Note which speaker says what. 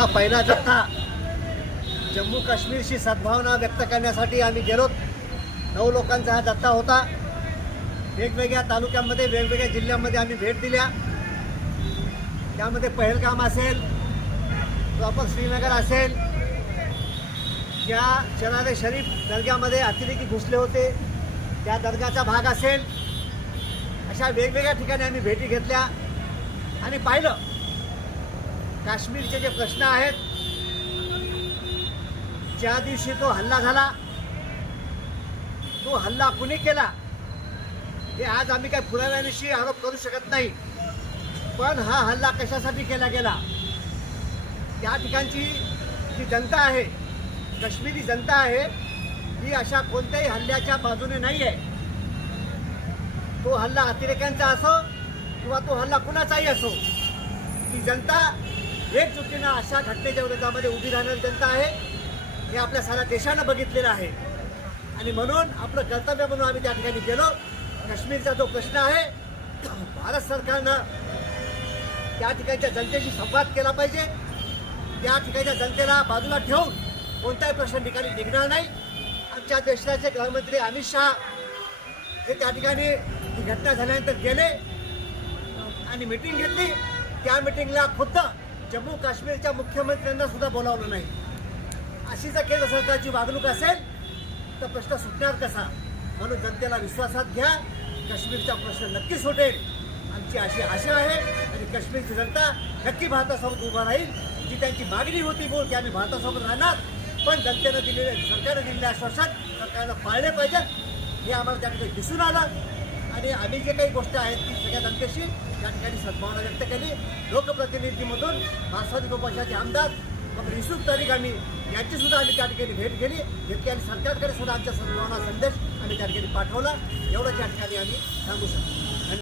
Speaker 1: हा पहिला जत्था जम्मू काश्मीरशी सद्भावना व्यक्त करण्यासाठी आम्ही गेलो. नऊ लोकांचा हा जत्था होता. वेगवेगळ्या तालुक्यांमध्ये वेगवेगळ्या जिल्ह्यांमध्ये आम्ही भेट दिल्या. त्यामध्ये पहलगाम असेल प्रॉपर श्रीनगर असेल ज्या शरारे शरीफ दर्ग्यामध्ये अतिरेकी घुसले होते. त्या दर्गाचा भाग असेल. अशा वेगवेगळ्या ठिकाणी आम्ही भेटी घेतल्या आणि पाहिलं. काश्मीरचे जे प्रश्न आहेत ज्या दिवशी तो हल्ला झाला तो हल्ला कुणी केला हे आज आम्ही काही पुराव्यानिशी आरोप करू शकत नाही. पण हा हल्ला कशासाठी केला गेला? त्या ठिकाणची जी जनता आहे काश्मीरी जनता आहे ही अशा कोणत्याही हल्ल्याच्या बाजूने नाही आहे तो हल्ला अतिरेक्यांचा असो किंवा तो हल्ला कुणाचाही असो ती जनता एकजुटीनं अशा घटनेच्या विरोधामध्ये उभी राहणारी जनता आहे. हे आपल्या साऱ्या देशानं बघितलेलं आहे. आणि म्हणून आपलं कर्तव्य म्हणून आम्ही त्या ठिकाणी गेलो. काश्मीरचा जो प्रश्न आहे भारत सरकारनं त्या ठिकाणच्या जनतेशी संवाद केला पाहिजे. त्या ठिकाणच्या जनतेला बाजूला ठेवून कोणताही प्रश्न ठिकाणी निघणार नाही. आमच्या देशाचे गृहमंत्री अमित शहा हे त्या ठिकाणी ही घटना झाल्यानंतर गेले आणि मिटिंग घेतली. त्या मिटिंगला खुद्द जम्मू काश्मीरच्या मुख्यमंत्र्यांना सुद्धा बोलावलं नाही. अशी जर केंद्र सरकारची वागणूक असेल तर प्रश्न सुटणार कसा? म्हणून जनतेला विश्वासात घ्या. काश्मीरचा प्रश्न नक्की सुटेल. आमची अशी आशा आहे आणि काश्मीरची जनता नक्की भारतासोबत उभा राहील. जी त्यांची मागणी होती बोल की आम्ही भारतासोबत राहणार. पण जनतेनं दिलेले सरकारनं दिलेले आश्वासन सरकारनं पाळले पाहिजे हे आम्हाला त्या ठिकाणी दिसून आलं. आणि आम्ही जे काही गोष्ट आहेत ती सगळ्या जनतेशी त्या ठिकाणी सद्भावना व्यक्त केली. लोक मार्क्सवादी पक्षाचे आमदार. मग रिसुक तारीख आम्ही यांची सुद्धा आम्ही त्या ठिकाणी भेट घेतली. घेतली आणि सरकारकडे सुद्धा आमच्या सद्भावना संदेश आम्ही त्या ठिकाणी पाठवला. एवढं त्या ठिकाणी आम्ही सांगू शकतो.